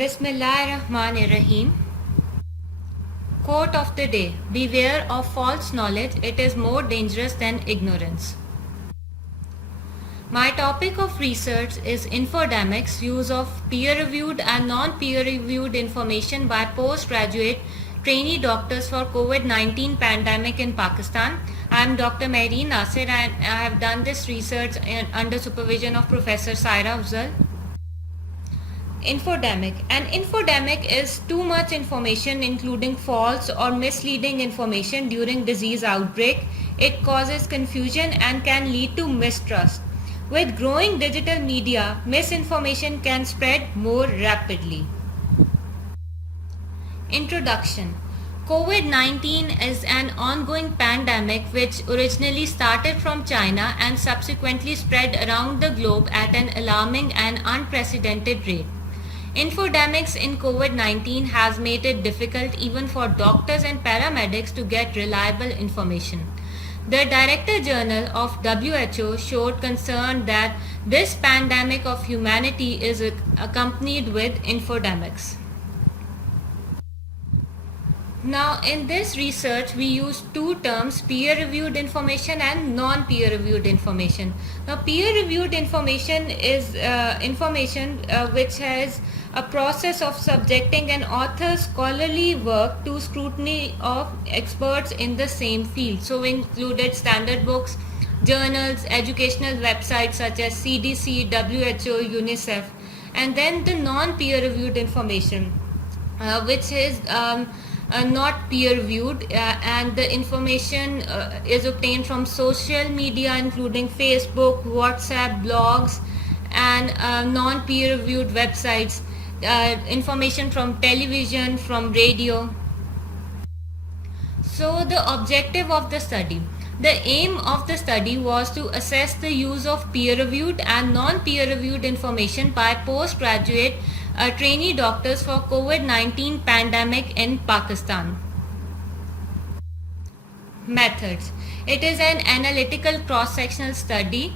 Bismillahirrahmanirrahim. Quote of the day: beware of false knowledge, it is more dangerous than ignorance. My topic of research is infodemics, use of peer-reviewed and non-peer-reviewed information by postgraduate trainee doctors for COVID-19 pandemic in Pakistan. I am Dr. Mehreen Nasir and I have done this research under supervision of Professor Saira Afzal. Infodemic. An infodemic is too much information, including false or misleading information during disease outbreak. It causes confusion and can lead to mistrust. With growing digital media, misinformation can spread more rapidly. Introduction. COVID-19 is an ongoing pandemic which originally started from China and subsequently spread around the globe at an alarming and unprecedented rate. Infodemics in COVID-19 has made it difficult even for doctors and paramedics to get reliable information. The Director General of WHO showed concern that this pandemic of humanity is accompanied with infodemics. Now, in this research, we use two terms: peer-reviewed information and non-peer-reviewed information. Now, peer-reviewed information is information which has a process of subjecting an author's scholarly work to scrutiny of experts in the same field. So, we included standard books, journals, educational websites such as CDC, WHO, UNICEF, and then the non-peer-reviewed information, which is not peer-reviewed, and the information is obtained from social media including Facebook, WhatsApp, blogs, and non-peer-reviewed websites, information from television, from radio. So the objective of the study. The aim of the study was to assess the use of peer-reviewed and non-peer-reviewed information by postgraduate trainee doctors for COVID-19 pandemic in Pakistan. Methods. It is an analytical cross-sectional study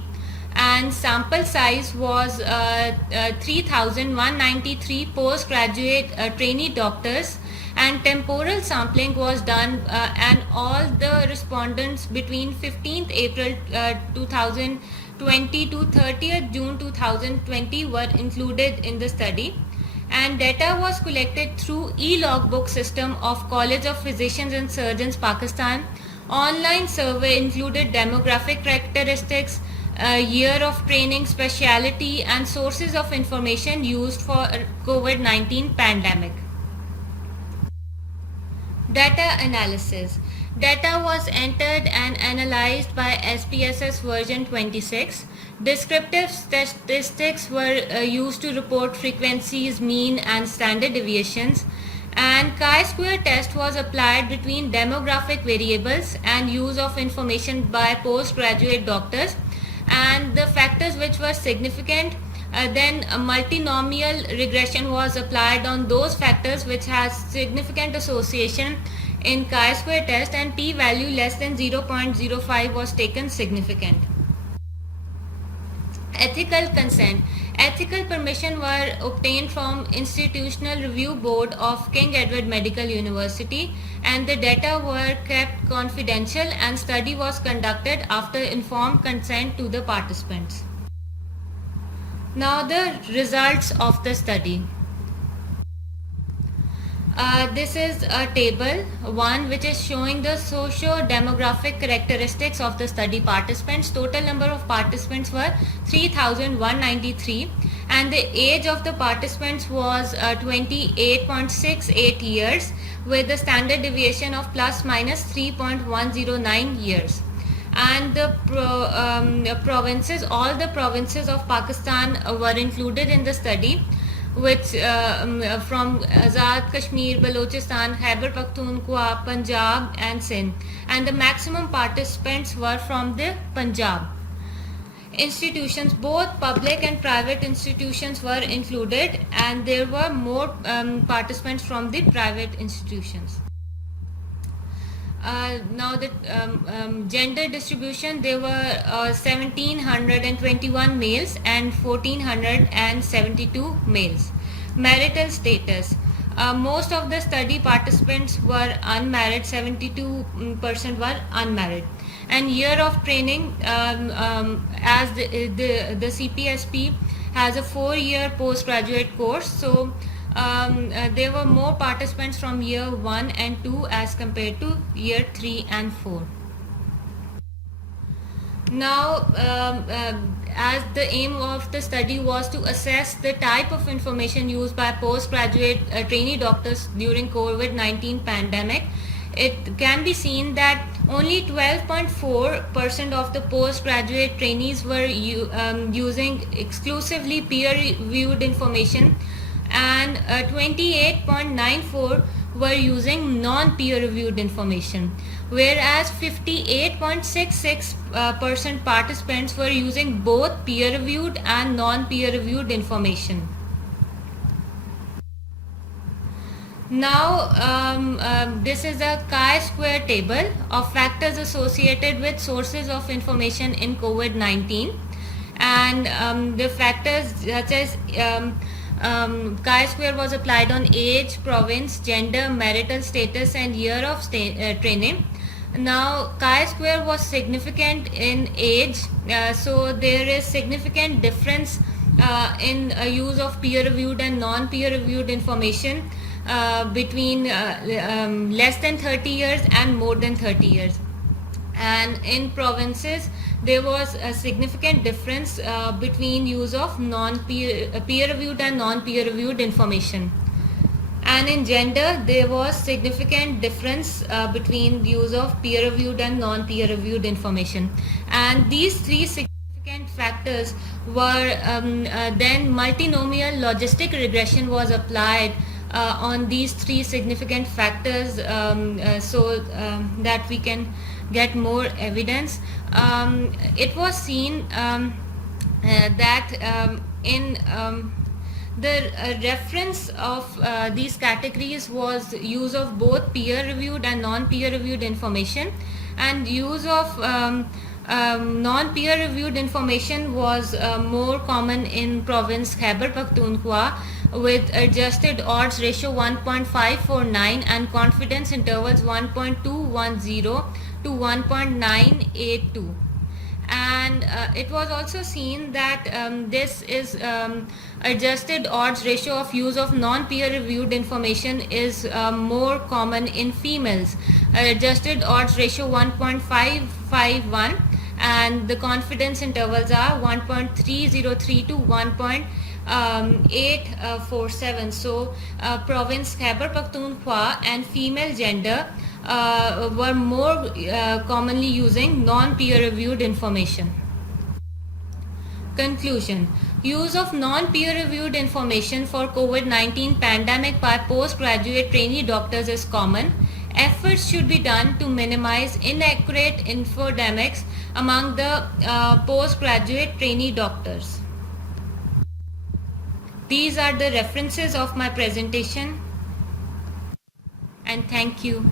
and sample size was 3,193 postgraduate trainee doctors, and temporal sampling was done and all the respondents between 15th April 2020 to 30th June 2020 were included in the study, and data was collected through e-logbook system of College of Physicians and Surgeons Pakistan. Online survey included demographic characteristics, year of training, specialty, and sources of information used for COVID-19 pandemic. Data analysis. Data was entered and analyzed by SPSS version 26. Descriptive statistics were used to report frequencies, mean, and standard deviations. And chi-square test was applied between demographic variables and use of information by postgraduate doctors and the factors which were significant. Then a multinomial regression was applied on those factors which has significant association in chi-square test, and p-value less than 0.05 was taken significant. Ethical consent. Ethical permission were obtained from Institutional Review Board of King Edward Medical University, and the data were kept confidential and study was conducted after informed consent to the participants. Now the results of the study. This is a table 1 which is showing the socio-demographic characteristics of the study participants. Total number of participants were 3,193 and the age of the participants was 28.68 years with a standard deviation of plus minus 3.109 years. And the provinces, all the provinces of Pakistan were included in the study, which from Azad Kashmir, Balochistan, Khyber Pakhtunkhwa, Punjab and Sindh, and the maximum participants were from the Punjab. Institutions, both public and private institutions were included, and there were more participants from the private institutions. Now the gender distribution, there were 1721 males and 1472 males. Marital status. Most of the study participants were unmarried, 72% were unmarried. And year of training, as the CPSP has a 4-year postgraduate course, so there were more participants from year 1 and 2 as compared to year 3 and 4. Now, as the aim of the study was to assess the type of information used by postgraduate trainee doctors during COVID-19 pandemic, it can be seen that only 12.4% of the postgraduate trainees were using exclusively peer-reviewed information, and 28.94 were using non-peer reviewed information, whereas 58.66% participants were using both peer reviewed and non-peer reviewed information. Now, this is a chi-square table of factors associated with sources of information in COVID-19, and the factors such as chi-square was applied on age, province, gender, marital status, and year of training. Now, chi-square was significant in age, so there is significant difference in use of peer-reviewed and non-peer-reviewed information between less than 30 years and more than 30 years. And in provinces, there was a significant difference between use of peer-reviewed and non-peer-reviewed information. And in gender, there was significant difference between use of peer-reviewed and non-peer-reviewed information. And these three significant factors were then multinomial logistic regression was applied on these three significant factors so that we can get more evidence. It was seen that in the reference of these categories was use of both peer-reviewed and non-peer-reviewed information, and use of non-peer-reviewed information was more common in province Khyber Pakhtunkhwa, with adjusted odds ratio 1.549 and confidence intervals 1.210 to 1.982. And it was also seen that this is adjusted odds ratio of use of non-peer reviewed information is more common in females. Adjusted odds ratio 1.551, and the confidence intervals are 1.303 to 1.847. So province Khyber Pakhtunkhwa and female gender were more commonly using non-peer reviewed information. Conclusion: use of non-peer reviewed information for COVID-19 pandemic by postgraduate trainee doctors is common. Efforts should be done to minimize inaccurate infodemics among the postgraduate trainee doctors. These are the references of my presentation, and thank you.